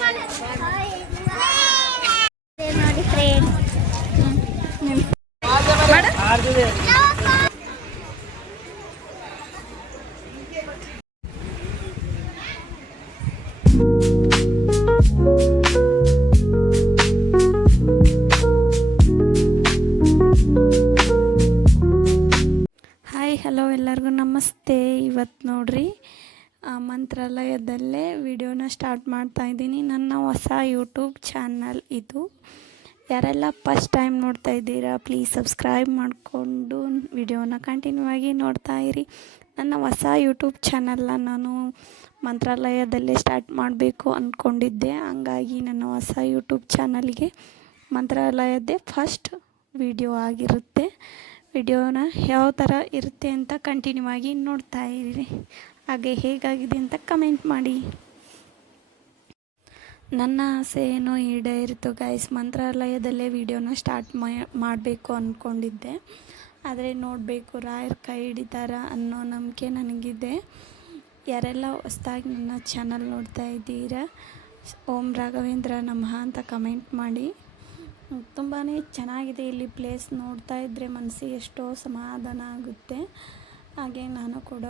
ನೋಡಿ friend hi hello ಎಲ್ಲರಿಗೂ ನಮಸ್ತೆ. ಇವತ್ತು ನೋಡ್ರಿ ಮಂತ್ರಾಲಯದಲ್ಲೇ ವಿಡಿಯೋನ ಸ್ಟಾರ್ಟ್ ಮಾಡ್ತಾ ಇದ್ದೀನಿ. ನನ್ನ ಹೊಸ ಯೂಟ್ಯೂಬ್ ಚಾನಲ್ ಇದು. ಯಾರೆಲ್ಲ ಫಸ್ಟ್ ಟೈಮ್ ನೋಡ್ತಾ ಇದ್ದೀರಾ ಪ್ಲೀಸ್ ಸಬ್ಸ್ಕ್ರೈಬ್ ಮಾಡಿಕೊಂಡು ವಿಡಿಯೋನ ಕಂಟಿನ್ಯೂ ಆಗಿ ನೋಡ್ತಾ ಇರಿ. ನನ್ನ ಹೊಸ ಯೂಟ್ಯೂಬ್ ಚಾನಲ್ನ ನಾನು ಮಂತ್ರಾಲಯದಲ್ಲೇ ಸ್ಟಾರ್ಟ್ ಮಾಡಬೇಕು ಅಂದ್ಕೊಂಡಿದ್ದೆ. ಹಂಗಾಗಿ ನನ್ನ ಹೊಸ ಯೂಟ್ಯೂಬ್ ಚಾನಲ್ಗೆ ಮಂತ್ರಾಲಯದ್ದೇ ಫಸ್ಟ್ ವಿಡಿಯೋ ಆಗಿರುತ್ತೆ. ವಿಡಿಯೋನ ಯಾವ ಥರ ಇರುತ್ತೆ ಅಂತ ಕಂಟಿನ್ಯೂ ಆಗಿ ನೋಡ್ತಾ ಇರಿ. ಹಾಗೆ ಹೇಗಾಗಿದೆ ಅಂತ ಕಮೆಂಟ್ ಮಾಡಿ. ನನ್ನ ಆಸೆ ಏನೋ ಈಡೇರಿತು ಗೈಸ್. ಮಂತ್ರಾಲಯದಲ್ಲೇ ವಿಡಿಯೋನ ಸ್ಟಾರ್ಟ್ ಮಾಡಬೇಕು ಅಂದ್ಕೊಂಡಿದ್ದೆ. ಆದರೆ ನೋಡಬೇಕು ರಾಯರ್ ಕೈ ಹಿಡಿತಾರ ಅನ್ನೋ ನಂಬಿಕೆ ನನಗಿದೆ. ಯಾರೆಲ್ಲ ಹೊಸ್ದಾಗಿ ನನ್ನ ಚಾನಲ್ ನೋಡ್ತಾ ಇದ್ದೀರಾ ಓಂ ರಾಘವೇಂದ್ರ ನಮಃ ಅಂತ ಕಮೆಂಟ್ ಮಾಡಿ. ತುಂಬಾ ಚೆನ್ನಾಗಿದೆ ಇಲ್ಲಿ ಪ್ಲೇಸ್. ನೋಡ್ತಾ ಇದ್ದರೆ ಮನಸ್ಸಿಗೆ ಎಷ್ಟೋ ಸಮಾಧಾನ ಆಗುತ್ತೆ. ಹಾಗೆ ನಾನು ಕೂಡ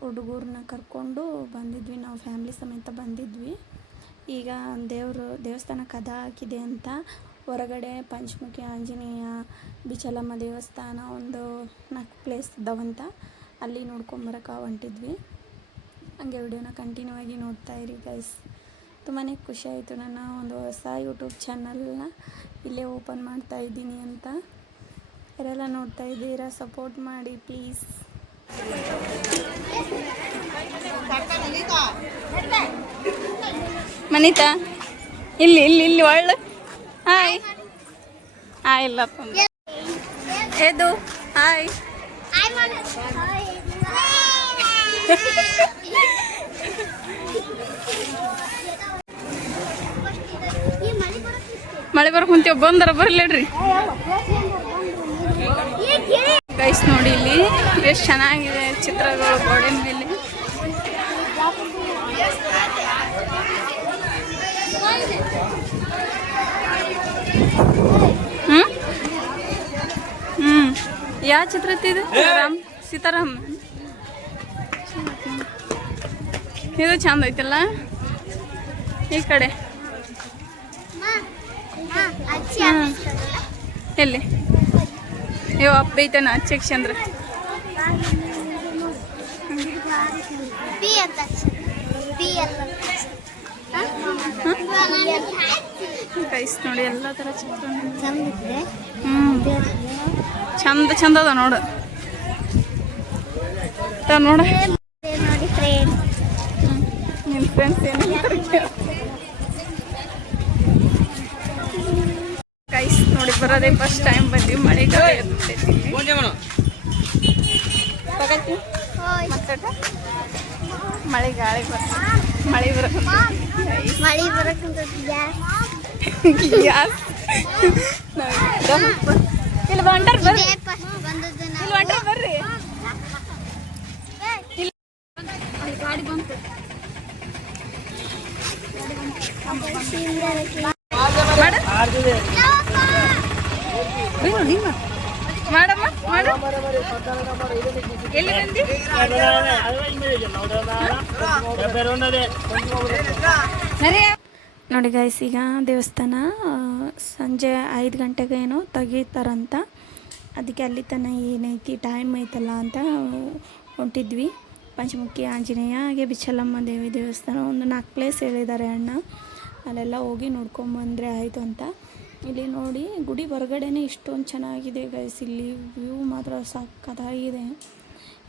ಹುಡುಗರನ್ನ ಕರ್ಕೊಂಡು ಬಂದಿದ್ವಿ, ನಾವು ಫ್ಯಾಮ್ಲಿ ಸಮೇತ ಬಂದಿದ್ವಿ. ಈಗ ದೇವಸ್ಥಾನ ಕದ ಹಾಕಿದೆ ಅಂತ ಹೊರಗಡೆ ಪಂಚಮುಖಿ ಆಂಜನೇಯ, ಬಿಚಲಮ್ಮ ದೇವಸ್ಥಾನ, ಒಂದು 4 ಪ್ಲೇಸ್ ಇದ್ದಾವಂತ ಅಲ್ಲಿ ನೋಡ್ಕೊಂಬರಕ್ಕೆ ಹೊಂಟಿದ್ವಿ. ಹಾಗೆ ವಿಡಿಯೋನ ಕಂಟಿನ್ಯೂ ಆಗಿ ನೋಡ್ತಾ ಇರಿ ಗೈಸ್. ತುಂಬಾ ಖುಷಿ ಆಯಿತು. ನನ್ನ ಒಂದು ಹೊಸ ಯೂಟ್ಯೂಬ್ ಚಾನಲ್ನ ಇಲ್ಲೇ ಓಪನ್ ಮಾಡ್ತಾ ಇದ್ದೀನಿ ಅಂತ. ಯಾರೆಲ್ಲ ನೋಡ್ತಾ ಇದ್ದೀರಾ ಸಪೋರ್ಟ್ ಮಾಡಿ ಪ್ಲೀಸ್. ಮನಿತಾ ಇಲ್ಲಿ ಇಲ್ಲಿ ಇಲ್ಲಿ ಒಳ್ಳೆ ಹಾಯ್ ಇಲ್ಲ ಇದು ಹಾಯ್ ಮಳೆ ಬರಕ್ಕೆ ಕುಂತೀವಿ. ಬಂದರ ಬರ್ಲೇಡ್ರಿ ಗೈಸ್. ನೋಡಿ ಇಲ್ಲಿ ಎಷ್ಟು ಚೆನ್ನಾಗಿದೆ ಚಿತ್ರಗಳು ಗೋಡೆ ಮೇಲೆ. ಯಾವ ಚಿತ್ರ ಇದು? ರಾಮ್ ಸೀತಾರಾಮ್. ಇದು ಚಂದ ಐತಲ್ಲ ಈ ಕಡೆ. ಎಲ್ಲಿ ಇವ ಅಪ್ಪ ಐತನ ಅಚ್ಚಕ್ಷ ಅಂದ್ರೆ ಗೈಸ್ ನೋಡಿ ಎಲ್ಲ ಥರ ಚಿತ್ರ ಚಂದ ಚಂದ ಅದ ನೋಡು ನೋಡ. ನೋಡಿ ಫ್ರೆಂಡ್ ನಿನ್ನ ಫ್ರೆಂಡ್ಸ್ ಏನು ಗೈಸ್ ನೋಡಿ ಬರೋದೇ ಫಸ್ಟ್ ಟೈಮ್ ಬಂದ್ವಿ. ಮಳೆಗಾಲ ಮಳೆ ಗಾಳಿ ಮಳೆ ಗ್ಯಾಸ್ ಇಲ್ಲಿ ಬಂಟಾರ ಬರ್ರಿ, ಇಲ್ಲಿ ಬಂಟಾರ ಬರ್ರಿ. ಗಾಡಿ ಬಂತು ಮಾಡಮ್ಮ ಮಾಡು. ಎಲ್ಲಿ ಬಂದಿ? ನೋಡಿ ಗೈಸ್, ಈಗ ದೇವಸ್ಥಾನ ಸಂಜೆ 5 ಗಂಟೆಗೆ ಏನೋ ತೆಗೀತಾರಂತ. ಅದಕ್ಕೆ ಅಲ್ಲಿ ತನಕ ಏನೈತಿ ಟೈಮ್ ಐತಲ್ಲ ಅಂತ ಹೊಂಟಿದ್ವಿ. ಪಂಚಮುಖಿ ಆಂಜನೇಯ ಹಾಗೆ ಬಿಚ್ಚಲಮ್ಮ ದೇವಿ ದೇವಸ್ಥಾನ ಒಂದು 4 ಪ್ಲೇಸ್ ಹೇಳಿದ್ದಾರೆ ಅಣ್ಣ. ಅಲ್ಲೆಲ್ಲ ಹೋಗಿ ನೋಡ್ಕೊಂಬಂದರೆ ಆಯಿತು ಅಂತ. ಇಲ್ಲಿ ನೋಡಿ ಗುಡಿ ಹೊರಗಡೆನೇ ಇಷ್ಟೊಂದು ಚೆನ್ನಾಗಿದೆ ಗೈಸ್. ಇಲ್ಲಿ ವ್ಯೂ ಮಾತ್ರ ಸಕ್ಕತ್ತಾಗಿದೆ.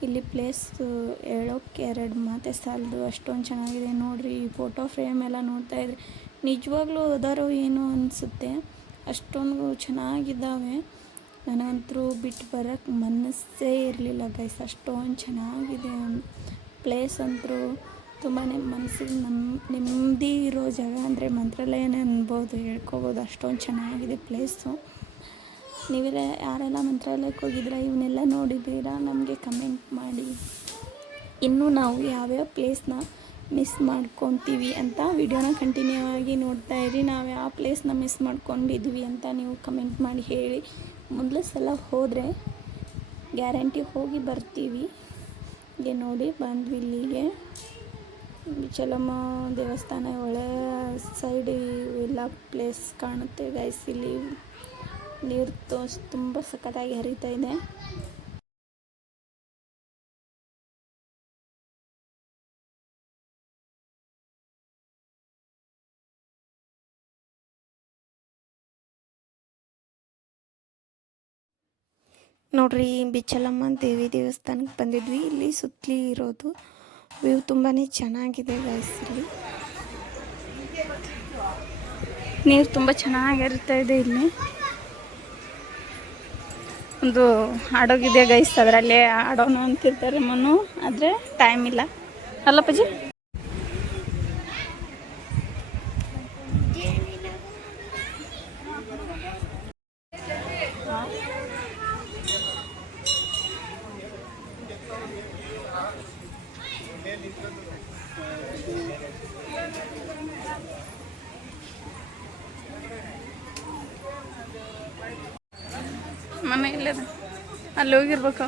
ಇಲ್ಲಿ ಪ್ಲೇಸ್ ಹೇಳೋಕ್ಕೆ 2 ಮಾತೆ ಸಾಲದು, ಅಷ್ಟೊಂದು ಚೆನ್ನಾಗಿದೆ. ನೋಡಿರಿ ಈ ಫೋಟೋ ಫ್ರೇಮ್ ಎಲ್ಲ ನೋಡ್ತಾ ಇದ್ರೆ ನಿಜವಾಗ್ಲೂ ಅದಾರೋ ಏನೋ ಅನಿಸುತ್ತೆ, ಅಷ್ಟೊಂದು ಚೆನ್ನಾಗಿದ್ದಾವೆ. ನನಗಂತರೂ ಬಿಟ್ಟು ಬರೋಕ್ಕೆ ಮನಸ್ಸೇ ಇರಲಿಲ್ಲ ಗೈಸ್, ಅಷ್ಟೊಂದು ಚೆನ್ನಾಗಿದೆ ಪ್ಲೇಸ್. ಅಂತರೂ ತುಂಬಾ ಮನಸ್ಸಿಗೆ ನೆಮ್ಮದಿ ಇರೋ ಜಾಗ ಅಂದರೆ ಮಂತ್ರಾಲಯನೇ ಅನ್ಬೋದು, ಹೇಳ್ಕೊಬೋದು. ಅಷ್ಟೊಂದು ಚೆನ್ನಾಗಿದೆ ಪ್ಲೇಸು. ನೀವೆಲ್ಲ ಯಾರೆಲ್ಲ ಮಂತ್ರಾಲಯಕ್ಕೆ ಹೋಗಿದ್ದೀರಾ, ಇವನ್ನೆಲ್ಲ ನೋಡಿದ್ದೀರಾ ನಮಗೆ ಕಮೆಂಟ್ ಮಾಡಿ. ಇನ್ನೂ ನಾವು ಯಾವ್ಯಾವ ಪ್ಲೇಸ್ನ ಮಿಸ್ ಮಾಡ್ಕೊತೀವಿ ಅಂತ ವಿಡಿಯೋನ ಕಂಟಿನ್ಯೂ ಆಗಿ ನೋಡ್ತಾ ಇರಿ. ನಾವು ಯಾವ ಪ್ಲೇಸ್ನ ಮಿಸ್ ಮಾಡ್ಕೊಂಡಿದ್ವಿ ಅಂತ ನೀವು ಕಮೆಂಟ್ ಮಾಡಿ ಹೇಳಿ. ಮೊದಲ ಸಲ ಹೋದರೆ ಗ್ಯಾರಂಟಿ ಹೋಗಿ ಬರ್ತೀವಿ. ಹೀಗೆ ನೋಡಿ ಬಂದ್ವಿ ಇಲ್ಲಿಗೆ. ಬಿಚ್ಚಲಮ್ಮ ದೇವಸ್ಥಾನ ಒಳ ಸೈಡ್ ಎಲ್ಲ ಪ್ಲೇಸ್ ಕಾಣುತ್ತೆ ಗೈಸ್. ಇಲ್ಲಿ ನೀರು ತುಂಬ ಸಖತ್ತಾಗಿ ಹರಿತಾ ಇದೆ. ನೋಡ್ರಿ, ಬಿಚ್ಚಲಮ್ಮ ದೇವಿ ದೇವಸ್ಥಾನಕ್ಕೆ ಬಂದಿದ್ವಿ. ಇಲ್ಲಿ ಸುತ್ತಲಿ ಇರೋದು ವ್ಯೂ ತುಂಬಾ ಚೆನ್ನಾಗಿದೆ ಗೈಸ್. ಇಲ್ಲಿ ನೀರು ತುಂಬ ಚೆನ್ನಾಗಿ ಹರಿತಾ ಇದೆ. ಇಲ್ಲಿ ಒಂದು ಹಾಡೋಗಿದೆ ಗೈಸ್, ಅದರಲ್ಲೇ ಆಡೋಣ ಅಂತಿರ್ತಾರೆ ಮನು, ಆದರೆ ಟೈಮ್ ಇಲ್ಲ ಅಲ್ಲ ಪಜಿ. ಮನೆ ಇಲ್ಲದ ಅಲ್ಲಿ ಹೋಗಿರ್ಬೇಕು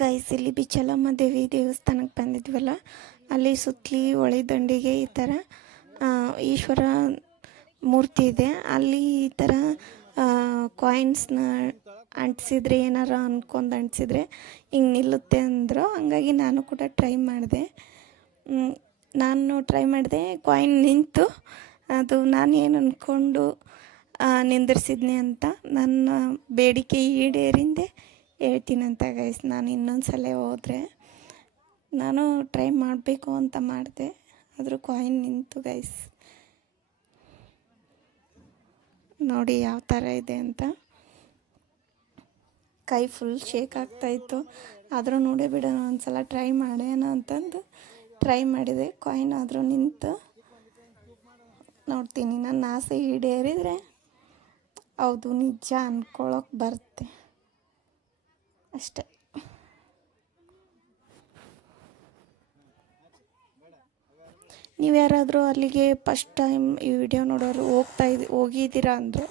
ಗೈಸ್. ಇಲ್ಲಿ ಬಿಚ್ಚಲಮ್ಮ ದೇವಿ ದೇವಸ್ಥಾನಕ್ಕೆ ಬಂದಿದ್ವಲ್ಲ, ಅಲ್ಲಿ ಸುತ್ತಲಿ ಹೊಳೆ ದಂಡಿಗೆ ಈ ಥರ ಈಶ್ವರ ಮೂರ್ತಿ ಇದೆ. ಅಲ್ಲಿ ಈ ಥರ ಕಾಯಿನ್ಸ್ನ ಅಂಟಿಸಿದ್ರೆ, ಏನಾರ ಅಂದ್ಕೊಂಡು ಅಂಟಿಸಿದ್ರೆ ಹಿಂಗೆ ನಿಲ್ಲುತ್ತೆ ಅಂದರು. ಹಂಗಾಗಿ ನಾನು ಕೂಡ ಟ್ರೈ ಮಾಡಿದೆ. ಕಾಯಿನ್ ನಿಂತು. ಅದು ನಾನು ಏನು ಅಂದ್ಕೊಂಡು ನಿಂದಿರ್ಸಿದ್ನಿ ಅಂತ ನನ್ನ ಬೇಡಿಕೆ ಈಡೇರಿಂದೆ ಹೇಳ್ತೀನಂತ ಗೈಸ್. ನಾನು ಇನ್ನೊಂದು ಸಲ ಹೋದರೆ ನಾನು ಟ್ರೈ ಮಾಡಬೇಕು ಅಂತ ಮಾಡಿದೆ, ಆದರೂ ಕಾಯಿನ್ ನಿಂತು ಗೈಸ್. ನೋಡಿ ಯಾವ ಥರ ಇದೆ ಅಂತ. ಕೈ ಫುಲ್ ಶೇಕ್ ಆಗ್ತಾಯಿತ್ತು, ಆದರೂ ನೋಡೇ ಬಿಡೋಣ ಒಂದು ಸಲ ಟ್ರೈ ಮಾಡೋಣ ಅಂತಂದು ಟ್ರೈ ಮಾಡಿದೆ. ಕಾಯಿನ್ ಆದರೂ ನಿಂತು. ನೋಡ್ತೀನಿ, ನನ್ನ ಆಸೆ ಈಡೇರಿದರೆ ಹೌದು ನಿಜ ಅಂದ್ಕೊಳ್ಳೋಕೆ ಬರುತ್ತೆ ಅಷ್ಟೆ. ನೀವು ಯಾರಾದರೂ ಅಲ್ಲಿಗೆ ಫಸ್ಟ್ ಟೈಮ್ ಈ ವಿಡಿಯೋ ನೋಡೋರು ಹೋಗಿದ್ದೀರಾ ಅಂದರೆ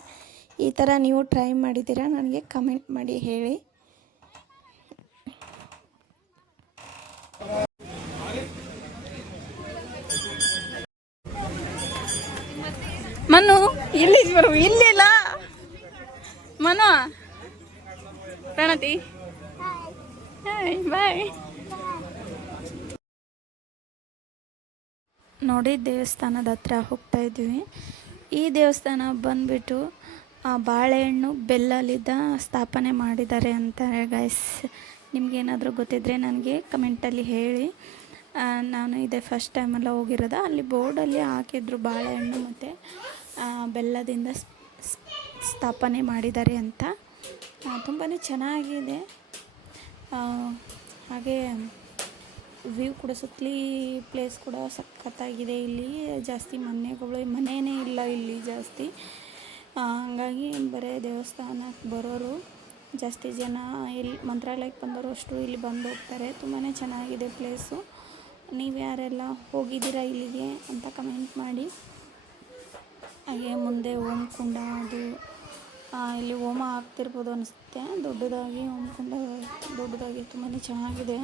ಈ ಥರ ನೀವು ಟ್ರೈ ಮಾಡಿದ್ದೀರಾ ನನಗೆ ಕಮೆಂಟ್ ಮಾಡಿ ಹೇಳಿ. ಮನು ಇಲ್ಲಿ ಬರು, ಇಲ್ಲಿಲ್ಲ ಮನು. ಪ್ರಣತಿ ಬಾಯ್. ನೋಡಿ, ದೇವಸ್ಥಾನದ ಹತ್ರ ಹೋಗ್ತಾ ಇದ್ವಿ. ಈ ದೇವಸ್ಥಾನ ಬಂದ್ಬಿಟ್ಟು ಬಾಳೆಹಣ್ಣು ಬೆಲ್ಲಲಿದ್ದ ಸ್ಥಾಪನೆ ಮಾಡಿದ್ದಾರೆ ಅಂತಾರೆ ಗೈಸ್. ನಿಮಗೇನಾದರೂ ಗೊತ್ತಿದ್ದರೆ ನನಗೆ ಕಮೆಂಟಲ್ಲಿ ಹೇಳಿ. ನಾನು ಇದೇ ಫಸ್ಟ್ ಟೈಮೆಲ್ಲ ಹೋಗಿರೋದು. ಅಲ್ಲಿ ಬೋರ್ಡಲ್ಲಿ ಹಾಕಿದ್ರು ಬಾಳೆಹಣ್ಣು ಮತ್ತು ಬೆಲ್ಲದಿಂದ ಸ್ಥಾಪನೆ ಮಾಡಿದ್ದಾರೆ ಅಂತ. ತುಂಬಾ ಚೆನ್ನಾಗಿದೆ. ಹಾಗೆ ವ್ಯೂ ಕೂಡ ಸುತ್ತಲಿ ಪ್ಲೇಸ್ ಕೂಡ ಸಖತ್ತಾಗಿದೆ. ಇಲ್ಲಿ ಜಾಸ್ತಿ ಮನೆಯೇ ಇಲ್ಲ ಇಲ್ಲಿ ಜಾಸ್ತಿ. ಹಾಗಾಗಿ ಬರೀ ದೇವಸ್ಥಾನಕ್ಕೆ ಬರೋರು ಜಾಸ್ತಿ ಜನ ಇಲ್ಲಿ ಮಂತ್ರಾಲಯಕ್ಕೆ ಬಂದವರು ಅಷ್ಟು ಇಲ್ಲಿ ಬಂದು ಹೋಗ್ತಾರೆ. ತುಂಬಾ ಚೆನ್ನಾಗಿದೆ ಪ್ಲೇಸು. ನೀವು ಯಾರೆಲ್ಲ ಹೋಗಿದ್ದೀರಾ ಇಲ್ಲಿಗೆ ಅಂತ ಕಮೆಂಟ್ ಮಾಡಿ. ಹಾಗೆ ಮುಂದೆ ಹೋಮಕುಂಡ, ಅದು ಇಲ್ಲಿ ಹೋಮ ಆಗ್ತಿರ್ಬೋದು ಅನಿಸುತ್ತೆ. ದೊಡ್ಡದಾಗಿ ಹೋಮಕುಂಡ ದೊಡ್ಡದಾಗಿ ತುಂಬಾ ಚೆನ್ನಾಗಿದೆ.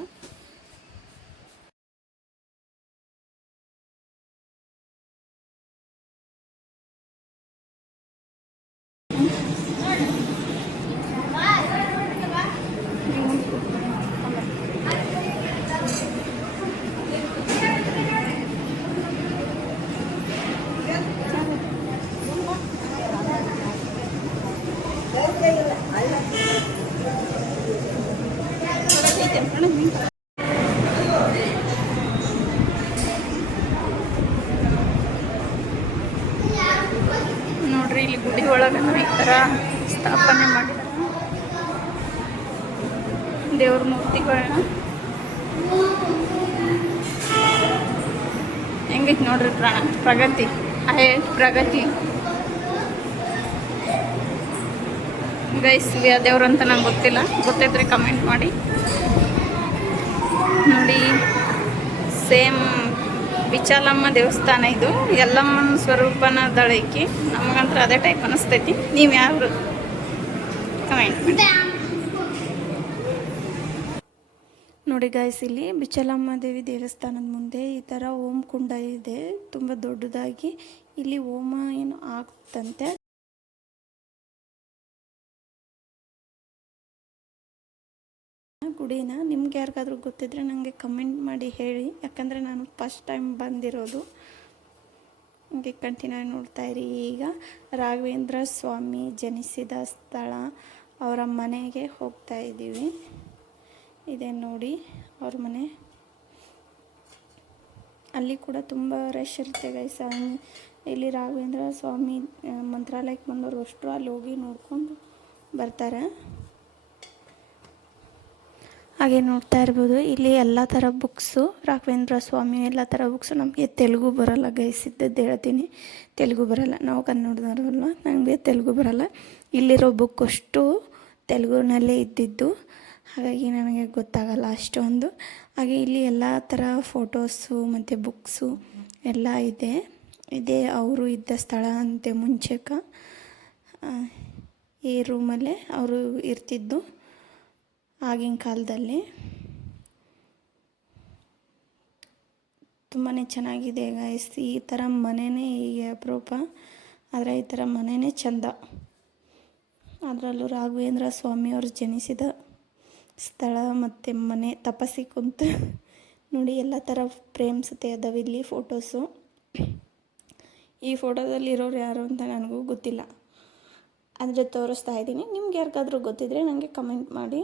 ನೋಡ್ರಿ, ಇಲ್ಲಿ ಗುಡಿ ಒಳಗೆ ಈ ಥರ ಸ್ಥಾಪನೆ ಮಾಡಿದ್ದಾರೆ ದೇವ್ರ ಮೂರ್ತಿಗಳನ್ನ. ಹೆಂಗೈತೆ ನೋಡ್ರಿ ಪ್ರಗತಿ ಗೈಸ್. ದೇವ್ರು ಅಂತ ನಂಗೆ ಗೊತ್ತಿಲ್ಲ, ಗೊತ್ತಿದ್ರೆ ಕಮೆಂಟ್ ಮಾಡಿ. ನೋಡಿ ಸೇಮ್ ಬಿಚಾಲಮ್ಮ ದೇವಸ್ಥಾನ ಇದು. ಎಲ್ಲಮ್ಮನ ಸ್ವರೂಪನ ದಳೈಕಿ ನಮಗಂತ್ರ ಅದೇ ಟೈಪ್ ಅನಿಸ್ತೈತಿ. ನೀವು ಯಾರು ಕಮೆಂಟ್ ಮಾಡಿ. ನೋಡಿ ಗಾಯ್ಸ್, ಇಲ್ಲಿ ಬಿಚಲಮ್ಮ ದೇವಿ ದೇವಸ್ಥಾನದ ಮುಂದೆ ಈ ಥರ ಓಂ ಕುಂಡ ಇದೆ, ತುಂಬ ದೊಡ್ಡದಾಗಿ. ಇಲ್ಲಿ ಹೋಮ ಏನು ಆಗ್ತಂತೆ. ಗುಡಿನ ನಿಮ್ಗೆ ಯಾರಿಗಾದ್ರೂ ಗೊತ್ತಿದ್ರೆ ನನಗೆ ಕಮೆಂಟ್ ಮಾಡಿ ಹೇಳಿ, ಯಾಕಂದರೆ ನಾನು ಫಸ್ಟ್ ಟೈಮ್ ಬಂದಿರೋದು. ಹೀಗೆ ಕಂಟಿನ್ಯೂ ನೋಡ್ತಾ ಇರಿ. ಈಗ ರಾಘವೇಂದ್ರ ಸ್ವಾಮಿ ಜನಿಸಿದ ಸ್ಥಳ, ಅವರ ಮನೆಗೆ ಹೋಗ್ತಾ ಇದ್ದೀವಿ. ಇದೆ ನೋಡಿ ಅವ್ರ ಮನೆ. ಅಲ್ಲಿ ಕೂಡ ತುಂಬ ರಶ್ ಇರುತ್ತೆ ಗೈಸ್. ಇಲ್ಲಿ ರಾಘವೇಂದ್ರ ಸ್ವಾಮಿ ಮಂತ್ರಾಲಯಕ್ಕೆ ಬಂದವರು ಅಷ್ಟರು ಅಲ್ಲಿ ಹೋಗಿ ನೋಡ್ಕೊಂಡು ಬರ್ತಾರೆ. ಹಾಗೆ ನೋಡ್ತಾ ಇರ್ಬೋದು ಇಲ್ಲಿ ಎಲ್ಲ ಥರ ಬುಕ್ಸು, ರಾಘವೇಂದ್ರ ಸ್ವಾಮಿ ಎಲ್ಲ ಥರ ಬುಕ್ಸು. ನಮಗೆ ತೆಲುಗು ಬರೋಲ್ಲ ಗೈಸ್, ಇದ್ದದ್ದು ಹೇಳ್ತೀನಿ, ತೆಲುಗು ಬರೋಲ್ಲ. ನಾವು ಕನ್ನಡದವರಲ್ಲ, ನಮಗೆ ತೆಲುಗು ಬರೋಲ್ಲ. ಇಲ್ಲಿರೋ ಬುಕ್ ಅಷ್ಟು ತೆಲುಗುನಲ್ಲೇ ಇದ್ದಿದ್ದು, ಹಾಗಾಗಿ ನನಗೆ ಗೊತ್ತಾಗಲ್ಲ ಅಷ್ಟೊಂದು. ಹಾಗೆ ಇಲ್ಲಿ ಎಲ್ಲ ಥರ ಫೋಟೋಸು ಮತ್ತು ಬುಕ್ಸು ಎಲ್ಲ ಇದೆ. ಇದೇ ಅವರು ಇದ್ದ ಸ್ಥಳ ಅಂತೆ ಮುಂಚೆಕ. ಈ ರೂಮಲ್ಲೇ ಅವರು ಇರ್ತಿದ್ದು ಆಗಿನ ಕಾಲದಲ್ಲಿ. ತುಂಬಾ ಚೆನ್ನಾಗಿದೆ ಗೈಸ್. ಈ ಥರ ಮನೆಯೇ ಹೀಗೆ ಅಪರೂಪ, ಆದರೆ ಈ ಥರ ಮನೆಯೇ ಚೆಂದ. ಅದರಲ್ಲೂ ರಾಘವೇಂದ್ರ ಸ್ವಾಮಿಯವರು ಜನಿಸಿದ ಸ್ಥಳ ಮತ್ತು ಮನೆ, ತಪಸ್ಸಿ ಕುಂತು ನೋಡಿ ಎಲ್ಲ ಥರ ಫ್ರೇಮ್ಸ್ ಅದಾವೆ ಇಲ್ಲಿ ಫೋಟೋಸು. ಈ ಫೋಟೋದಲ್ಲಿ ಇರೋರು ಯಾರು ಅಂತ ನನಗೂ ಗೊತ್ತಿಲ್ಲ, ಆದರೆ ತೋರಿಸ್ತಾ ಇದ್ದೀನಿ. ನಿಮ್ಗೆ ಯಾರಿಗಾದ್ರೂ ಗೊತ್ತಿದ್ರೆ ನನಗೆ ಕಮೆಂಟ್ ಮಾಡಿ.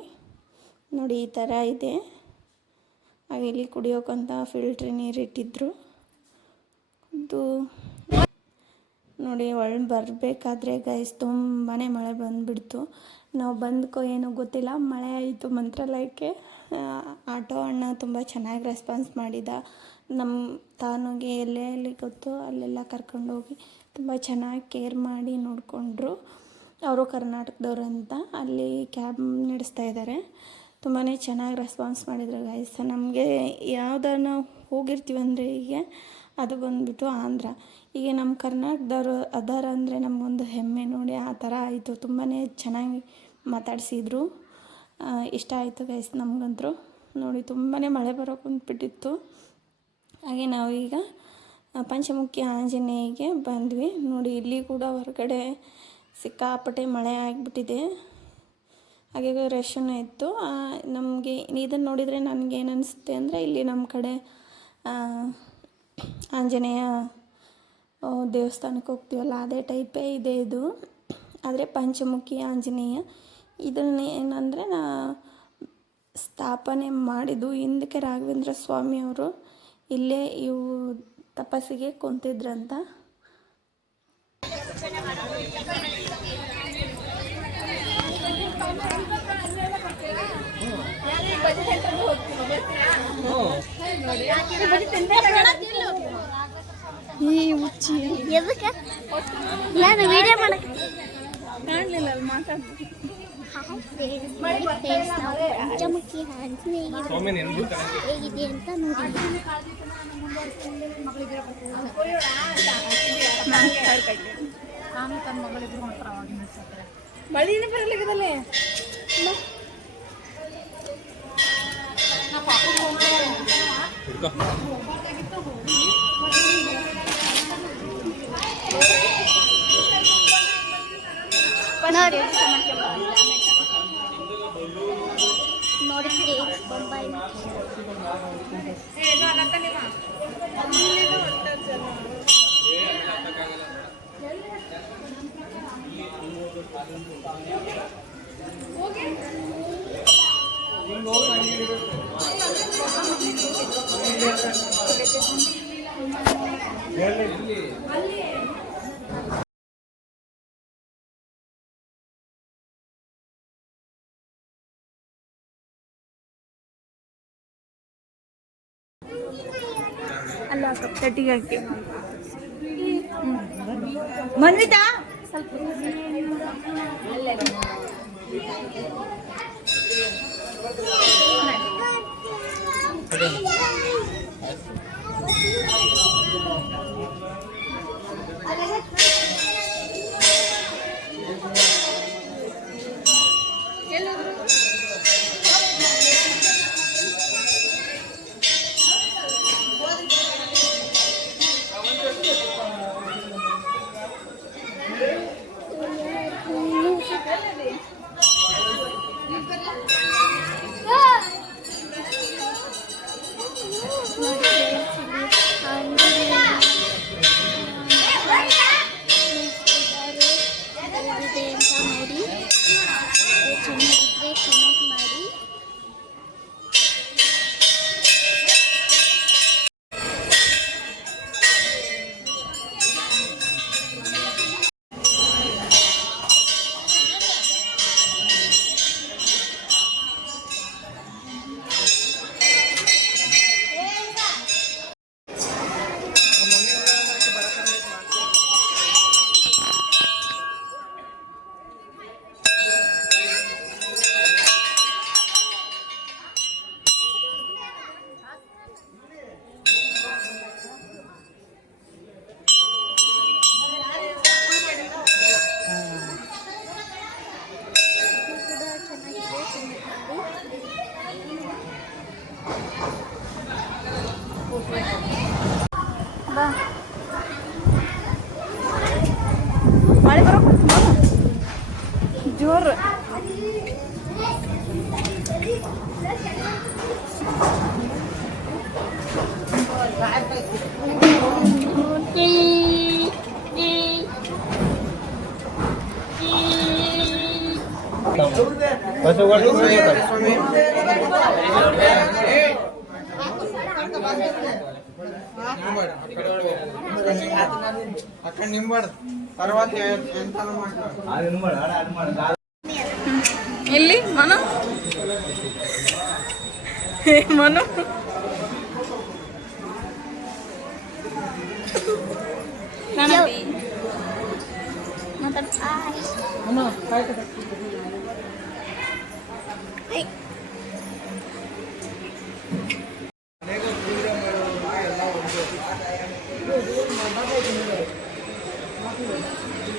ನೋಡಿ ಈ ಥರ ಇದೆ. ಹಾಗೆ ಇಲ್ಲಿ ಕುಡಿಯೋಕ್ಕಂತ ಫಿಲ್ಟ್ರ್ ನೀರು ಇಟ್ಟಿದ್ರು. ಇದು ನೋಡಿ ಒಳಗೆ ಬರಬೇಕಾದ್ರೆ ಗೈಸ್ ತುಂಬಾ ಮಳೆ ಬಂದುಬಿಡ್ತು. ನಾವು ಬಂದ್ಕೋ ಏನೋ ಗೊತ್ತಿಲ್ಲ, ಮಳೆ ಆಯಿತು ಮಂತ್ರಾಲಯಕ್ಕೆ. ಆಟೋ ಅಣ್ಣ ತುಂಬ ಚೆನ್ನಾಗಿ ರೆಸ್ಪಾನ್ಸ್ ಮಾಡಿದ. ನಮ್ಮ ತಾನುಗೆ ಎಲ್ಲೆಲ್ಲಿ ಗೊತ್ತು ಅಲ್ಲೆಲ್ಲ ಕರ್ಕೊಂಡೋಗಿ ತುಂಬ ಚೆನ್ನಾಗಿ ಕೇರ್ ಮಾಡಿ ನೋಡಿಕೊಂಡ್ರು. ಅವರು ಕರ್ನಾಟಕದವ್ರು ಅಂತ ಅಲ್ಲಿ ಕ್ಯಾಬ್ ನಡೆಸ್ತಾ ಇದ್ದಾರೆ. ತುಂಬಾ ಚೆನ್ನಾಗಿ ರೆಸ್ಪಾನ್ಸ್ ಮಾಡಿದ್ರು ಗೈಸ್. ನಮಗೆ ಯಾವುದನ್ನ ಹೋಗಿರ್ತೀವಿ ಅಂದರೆ ಈಗ ಅದು ಬಂದುಬಿಟ್ಟು ಆಂಧ್ರ, ಈಗ ನಮ್ಮ ಕರ್ನಾಟಕದವರು ಅದಾರ ಅಂದರೆ ನಮಗೊಂದು ಹೆಮ್ಮೆ ನೋಡಿ. ಆ ಥರ ಆಯಿತು. ತುಂಬಾ ಚೆನ್ನಾಗಿ ಮಾತಾಡಿಸಿದ್ರು. ಇಷ್ಟ ಆಯಿತು ಗೈಸ್ ನಮಗಂತರೂ. ನೋಡಿ ತುಂಬಾ ಮಳೆ ಬರೋಕೆ ಕುಂತ್ಬಿಟ್ಟಿತ್ತು. ಹಾಗೆ ನಾವೀಗ ಪಂಚಮುಖಿ ಆಂಜನೇಯಗೆ ಬಂದ್ವಿ. ನೋಡಿ ಇಲ್ಲಿ ಕೂಡ ಹೊರಗಡೆ ಸಿಕ್ಕಾಪಟ್ಟೆ ಮಳೆ ಆಗಿಬಿಟ್ಟಿದೆ. ಹಾಗೆ ರಶನ್ನು ಇತ್ತು. ನಮಗೆ ಇದನ್ನು ನೋಡಿದರೆ ನನಗೇನು ಅನಿಸುತ್ತೆ ಅಂದರೆ ಇಲ್ಲಿ ನಮ್ಮ ಕಡೆ ಆಂಜನೇಯ ದೇವಸ್ಥಾನಕ್ಕೆ ಹೋಗ್ತೀವಲ್ಲ ಅದೇ ಟೈಪೇ ಇದೆ ಇದು. ಆದರೆ ಪಂಚಮುಖಿ ಆಂಜನೇಯ ಇದನ್ನೇನಂದರೆ ಸ್ಥಾಪನೆ ಮಾಡಿದ್ದು ಹಿಂದಕ್ಕೆ ರಾಘವೇಂದ್ರ ಸ್ವಾಮಿಯವರು ಇಲ್ಲೇ ಇವು ತಪಸ್ಸಿಗೆ ಕುಂತಿದ್ರಂತ. ಈ ಹುಚ್ಚಿ ಎದಕ್ಕೆ ನಾನು ವಿಡಿಯೋ ಮಾಡಕ್ಕೆ ಕಾಣಲಿಲ್ಲ ಅಲ್ಲಿ ಮಾತಾಡ್ದು. ಪಂಚಮುಖಿ ಆಂಜನೇಯ ಹೇಗಿದೆ ಅಂತ ನೋಡಿ. ಮಳಿನೇ ಬರಲಿಕ್ಕದಲ್ಲೇ ನೋಡಿ ಫ್ರೆಂಡ್ಸ್, ಬೊಂಬಾಯಿ ಅಲ್ಲ ಕಟ್ಟಿಗೆ ಹಾಕಿ ಮನ್ವಿತಾ ಸ್ವಲ್ಪ ಮಳೆ ಬರೋಕೆ ಜೋರು అక్కడ నింబడు తర్వాత ಎಲ್ಲಿ ಮನು ಮನು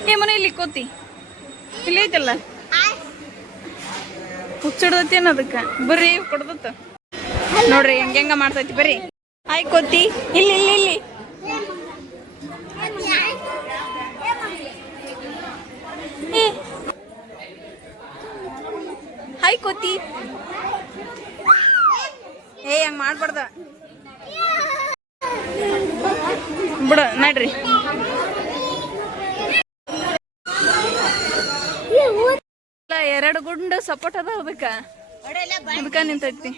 ಏ ಮನೆ ಇಲ್ಲಿ ಕೋತಿ ಇಲ್ಲಿ ಐತಲ್ಲ ಹುಚ್ಚಿಡ್ದತಿ ಅನ್ನೋದಕ್ಕೆ ಬರ್ರಿ ಕೊಡ್ದತ್ತ ನೋಡ್ರಿ ಹೆಂಗ ಮಾಡ್ತೈತಿ ಬರ್ರಿ ಆಯ್ ಕೋತಿ ಇಲ್ಲಿ ಇಲ್ಲಿ ಇಲ್ಲಿ ಹಾಯ್ ಕೋತಿ ಏ ಹಂಗ ಮಾಡ್ಬಾರ್ದ ಬಿಡ ನಡ್ರಿ ಎರಡು ಗುಂಡು ಸಪೋರ್ಟ್ ಅದ ಅದಕ್ಕ ನಿಂತೈತಿ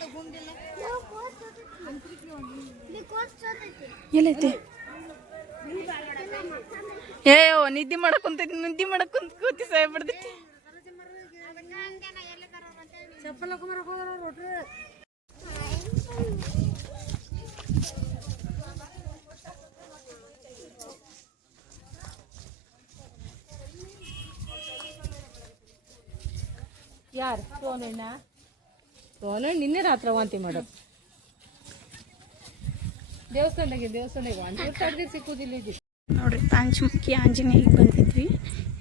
ಎಲ್ಲೈತಿ ಏಯೋ ನಿದ್ದೆ ಮಾಡಕ್ ಕುಂತೈತಿ ನಿದ್ದೆ ಮಾಡಕ್ ಕುಂತ ಕೂತಿ ಸಾಯ ಬಿಡ್ತೈತಿ ಯಾರು ಸೋನಣ್ಣ ನಿನ್ನೆ ರಾತ್ರಿ ವಾಂತಿ ಮಾಡೋದು ದೇವಸ್ಥಾನದಾಗ ವಾಂತಿ ಸಿಕ್ಕುದಿಲ್ಲ ಇದು ನೋಡ್ರಿ ಪಂಚಮುಖಿ ಆಂಜನೇಯಗೆ ಬಂದಿದ್ವಿ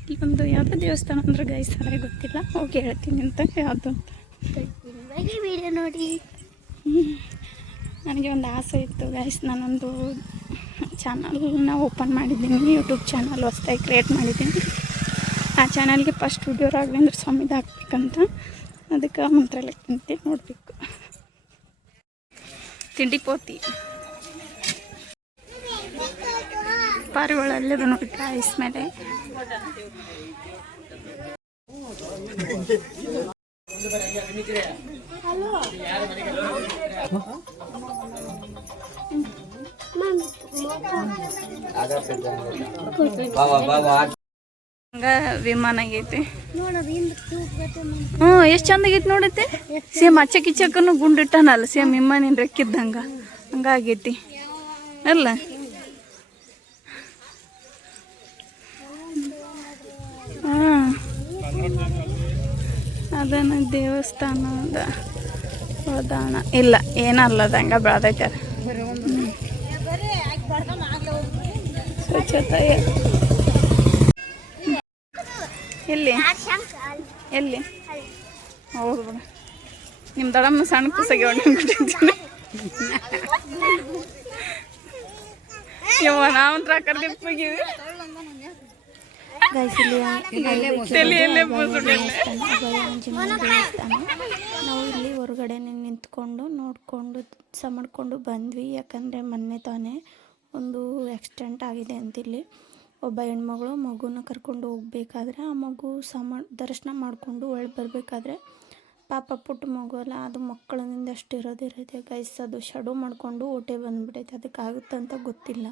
ಇಲ್ಲಿ ಒಂದು ಯಾವುದೋ ದೇವಸ್ಥಾನ ಅಂದ್ರೆ ಗೈಸ್ ಸರಿಯಾಗಿ ಗೊತ್ತಿಲ್ಲ ಹೋಗಿ ಹೇಳ್ತೀನಿ ಅಂತ ಯಾವುದು ಅಂತ ವಿಡಿಯೋ ನೋಡಿ ನನಗೆ ಒಂದು ಆಸೆ ಇತ್ತು ಗೈಸ್ ನಾನೊಂದು ಚಾನಲ್ನ ಓಪನ್ ಮಾಡಿದ್ದೀನಿ ಯೂಟ್ಯೂಬ್ ಚಾನಲ್ ಹೊಸದಾಗಿ ಕ್ರಿಯೇಟ್ ಮಾಡಿದ್ದೀನಿ ಆ ಚಾನಲ್ಗೆ ಫಸ್ಟ್ ವಿಡಿಯೋ ರಾಘವೇಂದ್ರ ಸ್ವಾಮಿದು ಹಾಕ್ಬೇಕಂತ ಅದಕ್ಕೆ ಮಂತ್ರಾಲಯಕ್ಕಂತೆ ನೋಡಬೇಕು ತಿಂಡಿ ಪೋತಿ ಪಾರಿವಾಳಲ್ಲದು ನೋಡಿ ಕಾಯಿಸ್ ಮೇಲೆ ಹಂಗ ವಿಮಾನ ಆಗೈತಿ ಹ್ಞೂ ಎಷ್ಟು ಚಂದ ಆಗೈತಿ ನೋಡೈತಿ ಸೇಮ್ ಅಚ್ಚಕಿಚ್ಚಕ್ಕನು ಗುಂಡಿಟ್ಟನಲ್ಲ ಸೇಮ್ ವಿಮಾನಿನ ರೆಕ್ಕಿದ್ದಂಗ ಹಂಗಾಗೈತಿ ಅಲ್ಲ ಹಾಂ ಅದನ್ನ ದೇವಸ್ಥಾನ ಅದ ಹೌದಣ್ಣ ಇಲ್ಲ ಏನಲ್ಲದ ಹಂಗೆ ಬೆಳೆದೈತೆ ಅದು ಸ್ವಚ್ಛತೆ ಎಲ್ಲಿ ಎಲ್ಲಿ ಹೌದು ಬಿಡ ನಿಮ್ಮ ದಡಮ್ಮ ಸಣ್ಣ ಕುಸಗೆ ಹೊಂಟಿದ್ದೀನಿ ಯವ್ವ ನಾವಂತ್ರ ಕರ್ದಿಪ್ಪಿದ್ದೀವಿ ತಲೆಯಲ್ಲೇ ಆಂಜನೇಯ ದೇವಸ್ಥಾನ ನಾವು ಇಲ್ಲಿ ಹೊರಗಡೆನೆ ನಿಂತ್ಕೊಂಡು ನೋಡಿಕೊಂಡು ಮಾಡ್ಕೊಂಡು ಬಂದ್ವಿ. ಯಾಕಂದರೆ ಮೊನ್ನೆ ತಾನೇ ಒಂದು ಆಕ್ಸಿಡೆಂಟ್ ಆಗಿದೆ ಅಂತಿಲ್ಲಿ. ಒಬ್ಬ ಹೆಣ್ಮಗಳು ಮಗುನ ಕರ್ಕೊಂಡು ಹೋಗ್ಬೇಕಾದ್ರೆ ಆ ಮಗು ದರ್ಶನ ಮಾಡಿಕೊಂಡು ಒಳಗೆ ಬರಬೇಕಾದ್ರೆ ಪಾಪ ಪುಟ್ಟ ಮಗು ಅಲ್ಲ, ಅದು ಮಕ್ಕಳಿಂದ ಅಷ್ಟು ಇರೋದಿರುತ್ತೆ ಗೈಸ್. ಅದು ಶಡೋ ಮಾಡಿಕೊಂಡು ಓಟೆ ಬಂದುಬಿಟ್ಟೈತೆ. ಅದಕ್ಕಾಗುತ್ತಂತ ಗೊತ್ತಿಲ್ಲ.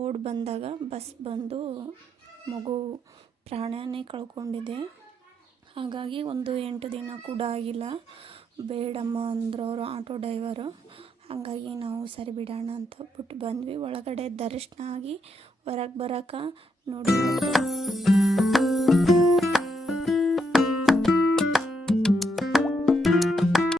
ಓಡಿ ಬಂದಾಗ ಬಸ್ ಬಂದು ಮಗು ಪ್ರಾಣನೇ ಕಳ್ಕೊಂಡಿದೆ. ಹಾಗಾಗಿ ಒಂದು 8 ದಿನ ಕೂಡ ಆಗಿಲ್ಲ. ಬೇಡಮ್ಮ ಅಂದರು ಅವರು ಆಟೋ ಡ್ರೈವರು. ಹಾಗಾಗಿ ನಾವು ಸರಿ ಬಿಡೋಣ ಅಂತ ಬಿಟ್ಟು ಬಂದ್ವಿ. ಒಳಗಡೆ ದರ್ಶನ ಆಗಿ ಹೊರಗೆ ಬರೋಕೆ ನೋಡಿ